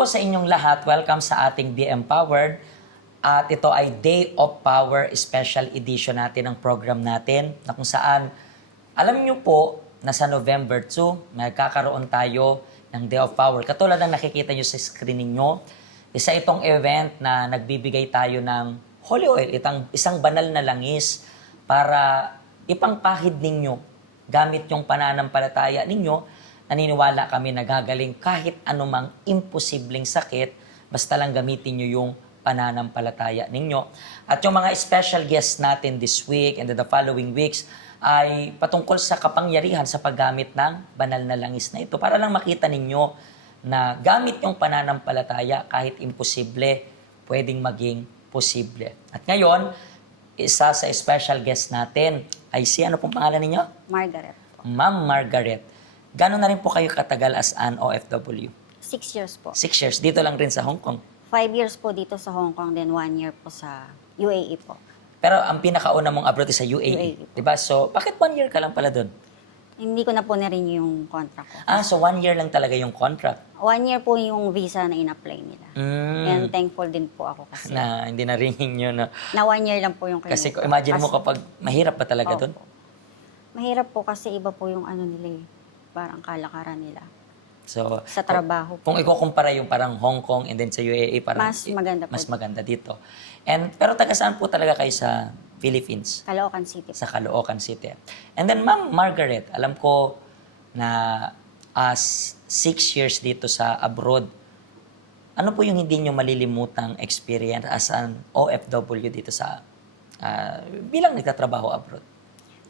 po sa inyong lahat. Welcome sa ating Be Empowered. At ito ay Day of Power Special Edition natin ng program natin na kung saan, alam niyo po na sa November 2, magkakaroon tayo ng Day of Power. Katulad ng nakikita niyo sa screen ninyo, isa itong event na nagbibigay tayo ng holy oil, isang banal na langis para ipangpahid ninyo gamit yung pananampalataya ninyo. Naniniwala kami na gagaling kahit anumang imposibleng sakit, basta lang gamitin nyo yung pananampalataya ninyo. At yung mga special guests natin this week and the following weeks ay patungkol sa kapangyarihan sa paggamit ng banal na langis na ito para lang makita ninyo na gamit yung pananampalataya kahit imposible, pwedeng maging posible. At ngayon, isa sa special guest natin ay si ano pong pangalan ninyo? Margaret. Ma'am Margaret. Gano'n na rin po kayo katagal as an OFW? 6 years po. 6 years. Dito lang rin sa Hong Kong. 5 years po dito sa Hong Kong, then 1 year po sa UAE po. Pero ang pinakauna mong abroad is sa UAE. UAE. Diba? So, bakit 1 year ka lang pala doon? Hindi ko na po na-renew yung contract ko. So 1 year lang talaga yung contract. 1 year po yung visa na in-apply nila. And thankful din po ako kasi. Na hindi na ringing yun. No? Na 1 year lang po yung kayo. Kasi imagine mo kapag mahirap pa talaga doon. Mahirap po kasi iba po yung ano nila eh. Parang kalakaran nila. So, Sa trabaho po. Kung ikukumpara yung parang Hong Kong and then sa UAE, parang Mas maganda po. mas maganda dito. Pero taga saan po talaga kayo sa Philippines? Caloocan City po. Sa Caloocan City. And then, Ma'am Margaret, alam ko na as 6 years dito sa abroad, ano po yung hindi nyo malilimutang experience as an OFW dito sa bilang nagtatrabaho abroad?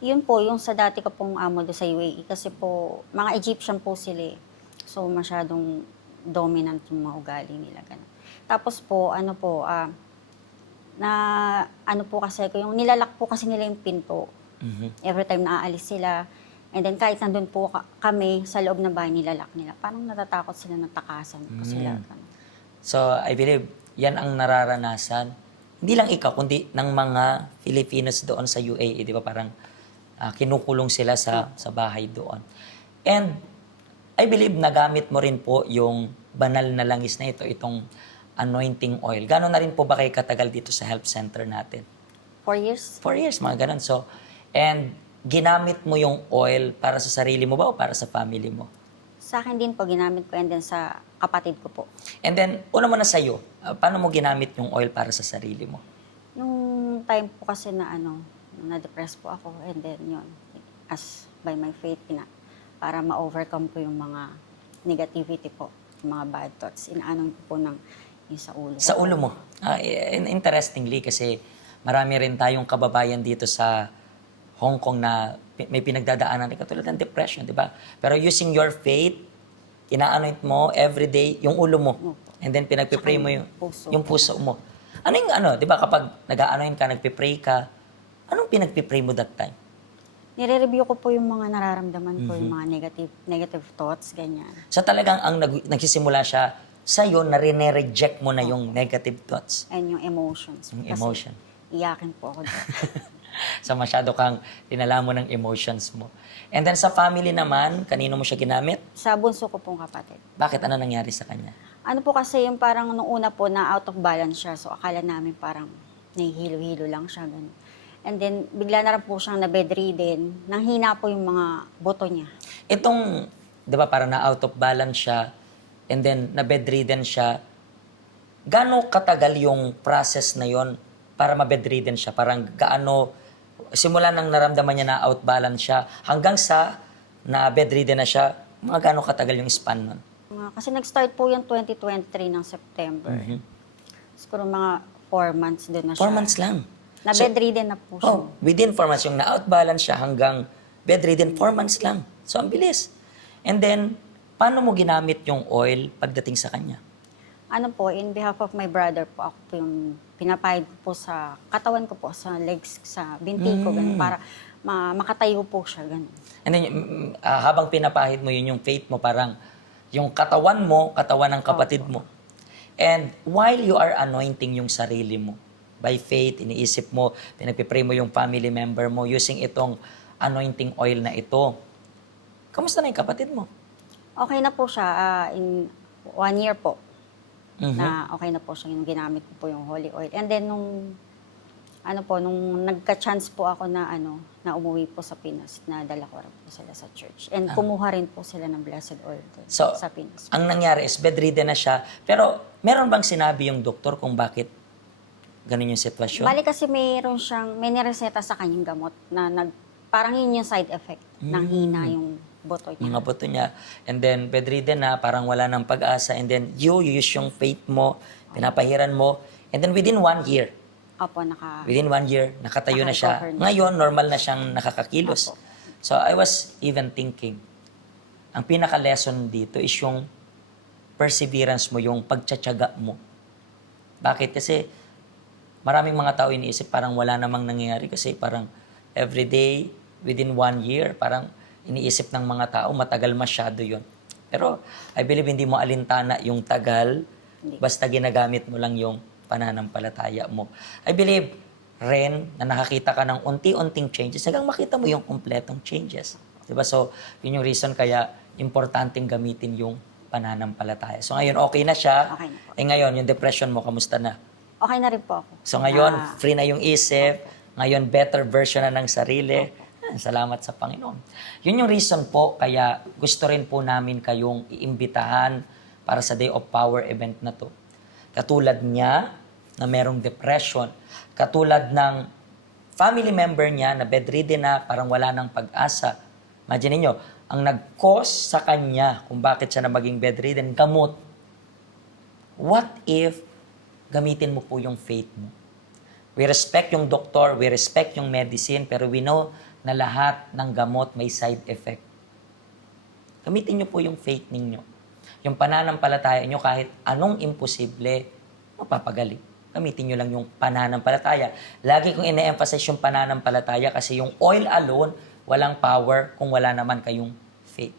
Yun po, yung sa dati ko pong amo do sa UAE. Kasi po, mga Egyptian po sila eh. So, masyadong dominant yung mga ugali nila. Ganun. Tapos po, ano po, ano po kasi ko, yung nilalak po kasi nila yung pinto. Every time na aalis sila. And then kahit nandun po kami sa loob ng bahay, nilalak nila. Parang natatakot sila na takasan po sila. Ganun. So, I believe, yan ang nararanasan. Hindi lang ikaw, kundi ng mga Filipinos doon sa UAE. Di ba? Parang kinukulong sila sa bahay doon. And I believe nagamit mo rin po yung banal na langis na ito, itong anointing oil. Gano'n na rin po ba kayo katagal dito sa health center natin? 4 years? 4 years, mga ganun. So, and ginamit mo yung oil para sa sarili mo ba o para sa family mo? Sa akin din po, ginamit ko and then sa kapatid ko po. And then, una mo na sa'yo, paano mo ginamit yung oil para sa sarili mo? Nung time po kasi na na-depress po ako and then yun, as by my faith, para ma-overcome ko yung mga negativity po, yung mga bad thoughts. Inaanon ko po yung sa ulo. Sa ulo mo. Interestingly, kasi marami rin tayong kababayan dito sa Hong Kong na may pinagdadaanan katulad ng depression, di ba? Pero using your faith, ina-anoint mo everyday yung ulo mo. And then pinagpipray mo yung puso mo. Ano yung di ba kapag nag-a-anoint ka, nagpipray ka, anong pinagpipray mo that time? Nire-review ko po yung mga nararamdaman ko, yung mga negative thoughts, ganyan. So talagang ang nagsisimula siya sa'yo na reject mo na yung negative thoughts. And yung emotions. Yung emotion. Kasi iyakin po ako doon. So masyado kang dinala mo ng emotions mo. And then sa family naman, kanino mo siya ginamit? Sa bunso ko pong kapatid. Bakit? Ano nangyari sa kanya? Ano po kasi yung parang nung una po na out of balance siya. So akala namin parang nahihilo-hilo lang siya. Ganun. And then bigla na rin po siyang na-bedridden. Nanghina po yung mga boto niya. Itong, di ba parang na out of balance siya and then na-bedridden siya. Gaano katagal yung process na yon para ma-bedridden siya? Parang gaano, simula nang naramdaman niya na out balance siya hanggang sa na-bedridden na siya, mga gaano katagal yung span nun? Kasi nag-start po yung 2023 ng September. Siguro mga 4 months din na siya. 4 months lang. Na-bedridden na po siya. Within 4 months, yung na-out balance siya hanggang bedridden, 4 months lang. So, ang bilis. And then, paano mo ginamit yung oil pagdating sa kanya? Ano po, in behalf of my brother po, ako po yung pinapahid ko po sa katawan ko po, sa legs, sa binti ko, ganun, para makatayo po siya, ganun. And then, habang pinapahid mo yun, yung faith mo, parang yung katawan mo, katawan ng kapatid mo. And while you are anointing yung sarili mo, by faith, iniisip mo, pinagpipray mo yung family member mo using itong anointing oil na ito. Kamusta na yung kapatid mo? Okay na po siya in 1 year po. na okay na po siya, yung ginamit ko po yung holy oil. And then nung nagka-chance po ako na na umuwi po sa Pinas, nadala ko rin po sila sa church. And kumuha rin po sila ng blessed oil doon So, sa Pinas. ang nangyari is bedridden na siya. Pero, meron bang sinabi yung doktor kung bakit ganun yung sitwasyon? Bali kasi may nireseta sa kanyang gamot na parang yun yung side effect, nanghina yung boto niya. Mga buto niya. And then, bedridden na, parang wala ng pag-asa. And then, you use yung faith mo, pinapahiran mo. And then, within 1 year, Opo, within 1 year, nakatayo na siya. Naka-recover na Ngayon, normal na siyang nakakakilos. Opo. So, I was even thinking, ang pinaka-lesson dito is yung perseverance mo, yung pagtsatsaga mo. Bakit? Kasi, maraming mga tao iniisip parang wala namang nangyayari kasi parang everyday, within 1 year, parang iniisip ng mga tao, matagal masyado yon. Pero I believe hindi mo alintana yung tagal, basta ginagamit mo lang yung pananampalataya mo. I believe rin na nakakita ka ng unti-unting changes hanggang makita mo yung kompletong changes. Diba? So, yun yung reason kaya importanteng gamitin yung pananampalataya. So ngayon, okay na siya. Okay na po. Ngayon, yung depression mo, kamusta na? Okay na rin po ako. So ngayon, free na yung isip. Ngayon, better version na ng sarili. Salamat sa Panginoon. Yun yung reason po, kaya gusto rin po namin kayong iimbitahan para sa Day of Power event na to. Katulad niya, na merong depression. Katulad ng family member niya na bedridden na, parang wala ng pag-asa. Imagine niyo, ang nag-cause sa kanya kung bakit siya na maging bedridden, gamot. What if gamitin mo po yung faith mo? We respect yung doktor, we respect yung medicine, pero we know na lahat ng gamot may side effect. Gamitin nyo po yung faith ninyo. Yung pananampalataya nyo, kahit anong imposible, mapapagaling. Gamitin nyo lang yung pananampalataya. Lagi kong ine-emphasize yung pananampalataya kasi yung oil alone, walang power kung wala naman kayong faith.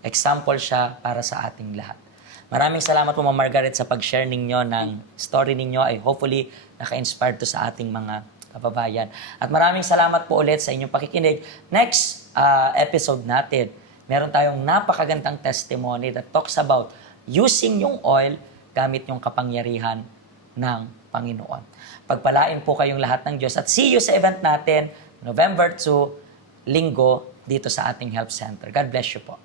Example siya para sa ating lahat. Maraming salamat po, Ma'am Margaret, sa pag-share ninyo ng story ninyo. Ay hopefully, naka-inspire to sa ating mga kababayan. At maraming salamat po ulit sa inyong pakikinig. Next episode natin, meron tayong napakagandang testimony that talks about using yung oil gamit yung kapangyarihan ng Panginoon. Pagpalain po kayong lahat ng Diyos at see you sa event natin November 2, Linggo, dito sa ating Help Center. God bless you po.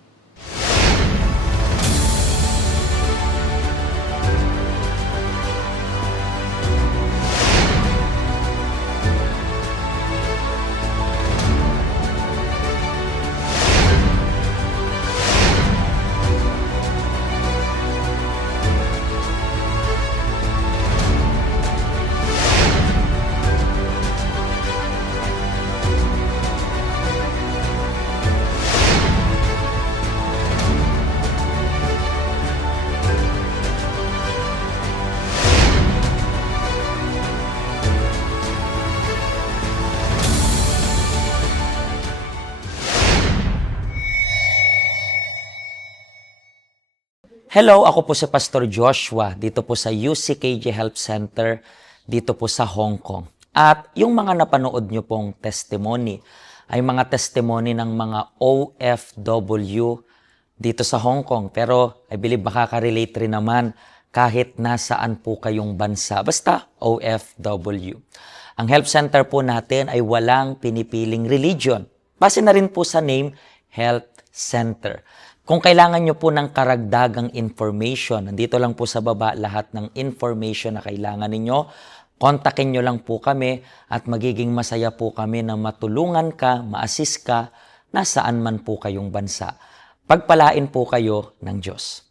Hello, ako po si Pastor Joshua dito po sa UCKJ Health Center dito po sa Hong Kong. At yung mga napanood nyo pong testimony ay mga testimony ng mga OFW dito sa Hong Kong. Pero I believe makaka-relate rin naman kahit nasaan po kayong bansa. Basta OFW. Ang Health Center po natin ay walang pinipiling religion. Base na rin po sa name, Health Center. Kung kailangan nyo po ng karagdagang information, nandito lang po sa baba lahat ng information na kailangan ninyo. Kontakin nyo lang po kami at magiging masaya po kami na matulungan ka, ma-assist ka, nasaan man po kayong bansa. Pagpalain po kayo ng Diyos.